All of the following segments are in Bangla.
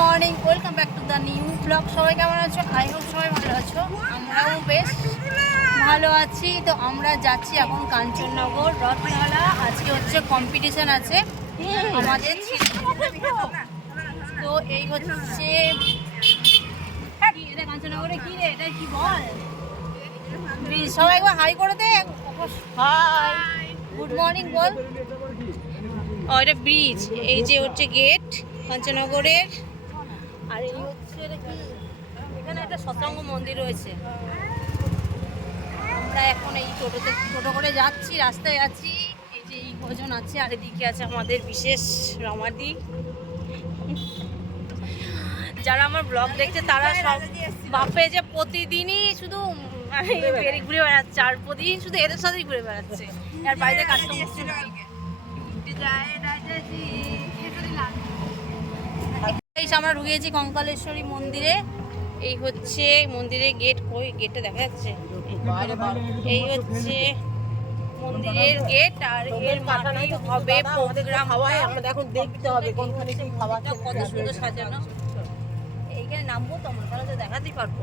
Morning, welcome back to the new blog. সবাই কেমন আছো? আই হোপ সবাই ভালো আছো। আমরাও বেশ ভালো আছি। তো আমরা যাচ্ছি এখন কাঞ্চননগর রথমেলা। আজকে হচ্ছে কম্পিটিশন আছে আমাদের। তো এই হচ্ছে এটা কাঞ্চননগরে কি রে, এটা কি বল? সবাই একবার হাই করে দে। হাই, গুড মর্নিং বল। ও এটা ব্রিজ, এই যে হচ্ছে গেট কাঞ্চননগরের। আর এই হচ্ছে এখানে একটা সৎসঙ্গ মন্দির রয়েছে। আমরা এখন এই টোটো করে যাচ্ছি, রাস্তায় আছি। এই যে এই ভোজন আছে, আর এদিকে আছে আমাদের বিশেষ রমাদি। যারা আমার ব্লগ দেখছে তারা সব বাপে যে প্রতিদিনই শুধু ঘুরে বেড়াচ্ছে, আর প্রতিদিন শুধু এদের সাথেই ঘুরে বেড়াচ্ছে। আর বাড়িতে কাজ আমরা ঢুকেছি কঙ্কালেশ্বরী মন্দিরে। এই হচ্ছে মন্দিরের গেট। কই গেটটা দেখা যাচ্ছে? এই হচ্ছে মন্দিরের গেট। আর এর মাথায় হবে প্রোগ্রাম। আমাদের এখন দেখতে হবে কোনখানে কি খাওয়া, কত সুন্দর সাজানো। এইখানে নামবো তো আমরা, তাহলে তো দেখাতেই পারবো।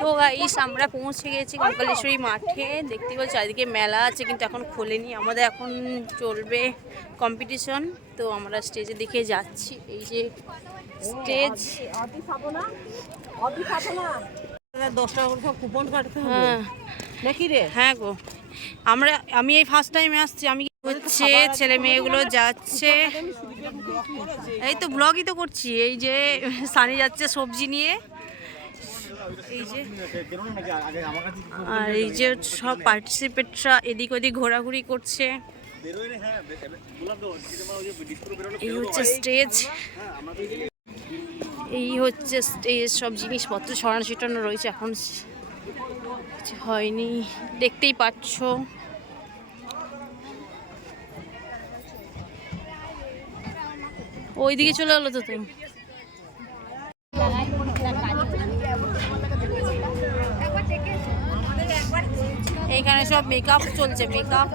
তো গাইস, আমরা পৌঁছে গেছি কঙ্কালেশ্বরী মাঠে। দেখতে পাচ্ছি চারিদিকে মেলা আছে, কিন্তু এখন খোলেনি। আমাদের এখন চলবে কম্পিটিশন। তো আমরা স্টেজের দিকে যাচ্ছি। এই যে স্টেজ। 10 টাকা করে সব কুপন কাটতে হবে নাকি রে? হ্যাঁ গো, আমি এই ফার্স্ট টাইমে আসছি। আমি হচ্ছে ছেলে মেয়েগুলো যাচ্ছে। এই তো ব্লগই তো করছি। এই যে সানি যাচ্ছে সবজি নিয়ে। এই যে আর এই যে সব পার্টিসিপেটরা এদিক ওদিক ঘোরাঘুরি করছে। এই হচ্ছে স্টেজ। এই হচ্ছে স্টেজ। সব জিনিসপত্র ছড়ানো ছিটানো রয়েছে, এখন হয়নি, দেখতেই পাচ্ছ। ওইদিকে চলে গেলো তো তুমি। এইখানে সব মেকআপ চলছে, মেকআপ।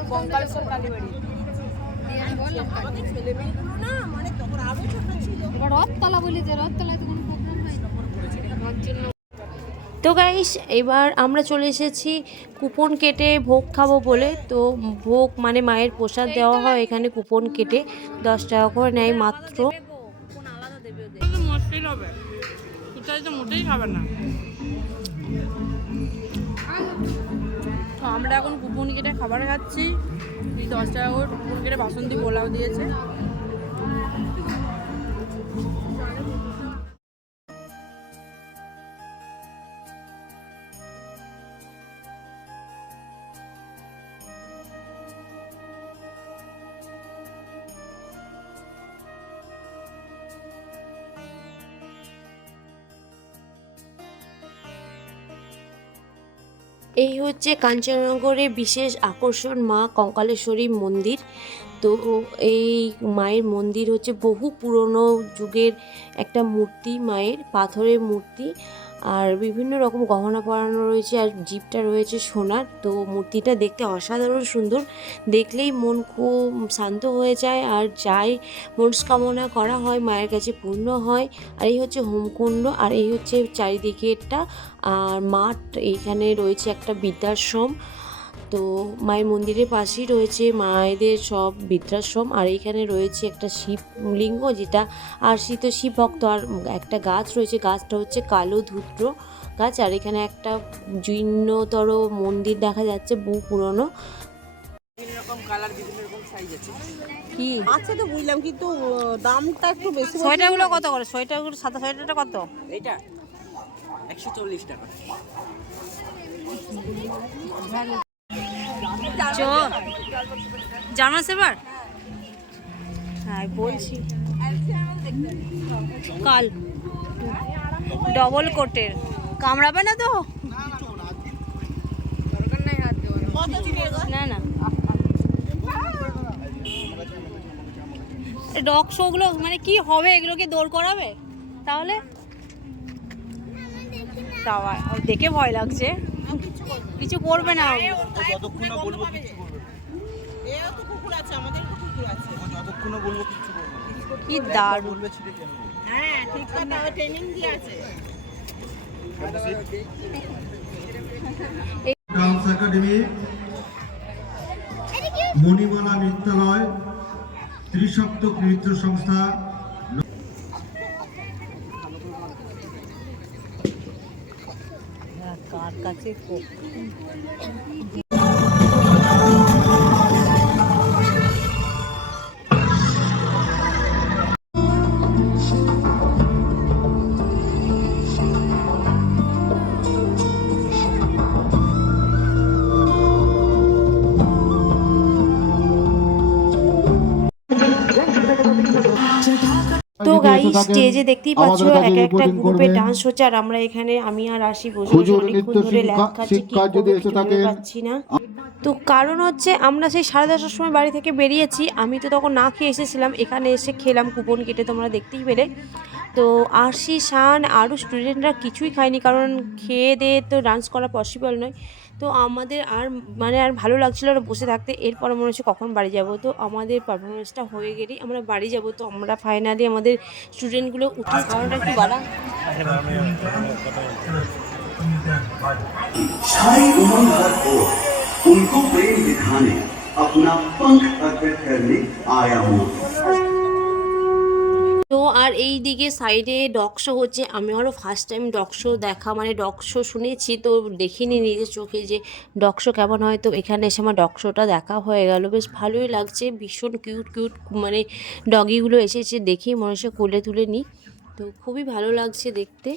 তো গাইস, এবার আমরা চলে এসেছি কুপন কেটে ভোগ খাবো বলে। তো ভোগ মানে মায়ের প্রসাদ দেওয়া হয় এখানে। কুপন কেটে 10 টাকা করে নেয় মাত্র। মোটেই খাবে না। তো আমরা এখন কুপন কেটে খাবার খাচ্ছি। 10 টাকা করে কুপন কেটে বাসন্তী পোলাও দিয়েছে। এই হচ্ছে কাঞ্চননগরের বিশেষ আকর্ষণ মা কঙ্কালেশ্বরী মন্দির। তো এই মায়ের মন্দির হচ্ছে বহু পুরনো যুগের একটা মূর্তি, মায়ের পাথরের মূর্তি। আর বিভিন্ন রকম গহনা পরানো রয়েছে, আর জিপটা রয়েছে সোনার। তো মূর্তিটা দেখতে অসাধারণ সুন্দর, দেখলেই মন খুব শান্ত হয়ে যায়। আর যাই মনস্কামনা করা হয় মায়ের কাছে পূর্ণ হয়। আর এই হচ্ছে হোমকুণ্ড, আর এই হচ্ছে চারিদিকেরটা আর মাঠ। এইখানে রয়েছে একটা বৃদ্ধাশ্রম। তো মায়ের মন্দিরের পাশেই রয়েছে মায়েদের সব বৃদ্ধাশ্রম। আর এইখানে রয়েছে একটা শিবলিঙ্গ, যেটা আশ্রিত শিব ভক্ত। আর একটা গাছ রয়েছে, গাছটা হচ্ছে কালো ধূত্র গাছ। আর এখানে একটা জীর্ণতর মন্দির দেখা যাচ্ছে, বহু পুরনো। বিভিন্ন রকম কালার, বিভিন্ন রকম সাইজ আছে। কি আচ্ছা, তো বুঝলাম, কিন্তু দামটা একটু বেশি। সোয়েটারগুলো কত করে? সোয়েটারগুলো, সাদা সোয়েটারটা কত? এইটা 140 টাকা। German shepherd? হ্যাঁ বলছি, কাল ডবল কোটের, কামড়াবে না তো? না না, ডগ শোগুলো মানে কি হবে? এগুলোকে দৌড় করাবে তাহলে? তাও দেখে ভয় লাগছে। কিছু করবে না। কি দারুণ। হ্যাঁ ঠিক কথা, ও ট্রেনিং দিয়ে আছে। ডান্স একাডেমি, মণিমালা নৃত্যালয়, ত্রিসপ্তক নৃত্য সংস্থা। কার কাছে তো গাইস স্টেজে দেখতেই পাচ্ছ এক একটা গ্রুপে ডান্স হচ্ছে, আর আমরা এখানে আমি আর আসি বসে বসে অনেকক্ষণ ধরে ল্যাব খাচ্ছি, কি করবো কিছু ভেবে পাচ্ছি না। তো কারণ হচ্ছে আমরা সেই 10:30টার সময় বাড়ি থেকে বেরিয়েছি, আমি তো তখন না খেয়ে এসেছিলাম, এখানে এসে খেলাম কুপন কেটে, তোমরা দেখতেই পেলে। তো আরশি, শান আরও স্টুডেন্টরা কিছুই খায়নি, কারণ খেয়ে দিয়ে তো ডান্স করা পসিবল নয়। তো আমাদের আর মানে আর ভালো লাগছিল না বসে থাকতে, এরপর মনে হচ্ছে কখন বাড়ি যাব। তো আমাদের পারফরমেন্সটা হয়ে গেলেই আমরা বাড়ি যাব। তো আমরা ফাইনালি আমাদের স্টুডেন্টগুলো উঠে খাওয়াটা একটু বাড়া। सारी उमंग हर ओर उनको प्रेम दिखाने अपना पंख प्रकट करने आया हूँ। তো আর এই দিকে সাইডে ডগ শো হচ্ছে, আমি আরও ফার্স্ট টাইম ডগ শো দেখা, মানে ডগ শো শুনেছি তো দেখিনি নিজের চোখে যে ডগ শো কেমন হয়। তো এখানে এসে আমার ডগ শোটা দেখা হয়ে গেল, বেশ ভালোই লাগছে, ভীষণ কিউট কিউট মানে ডগিগুলো এসেছে, দেখেই মনে হচ্ছে কোলে তুলে নিই। তো খুবই ভালো লাগছে দেখতে।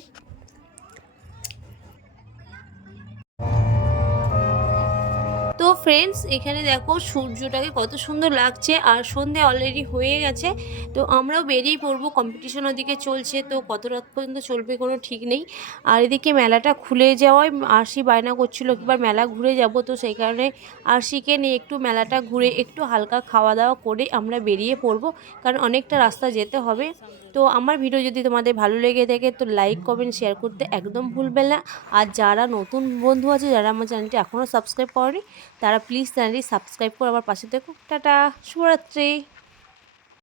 তো ফ্রেন্ডস এখানে দেখো সূর্যটাকে কত সুন্দর লাগছে, আর সন্ধে অলরেডি হয়ে গেছে। তো আমরাও বেরিয়ে পড়বো, কম্পিটিশন ওদিকে চলছে, তো কত রাত পর্যন্ত চলবে কোনো ঠিক নেই। আর এদিকে মেলাটা খুলে যাওয়ায় আরশি বায়না করছিল একবার মেলা ঘুরে যাব, তো সেই কারণে আরশিকে নিয়ে একটু মেলাটা ঘুরে একটু হালকা খাওয়া দাওয়া করে আমরা বেরিয়ে পড়বো, কারণ অনেকটা রাস্তা যেতে হবে। তো আমার ভিডিও যদি তোমাদের ভালো লেগে থাকে তো লাইক কমেন্ট শেয়ার করতে একদম ভুলবেন না। আর যারা নতুন বন্ধু আছে, যারা আমার চ্যানেলটি এখনও সাবস্ক্রাইব করেনি, তারা প্লিজ চ্যানেলটি সাবস্ক্রাইব করে আমার পাশে দেখো। টাটা, শুভরাত্রি।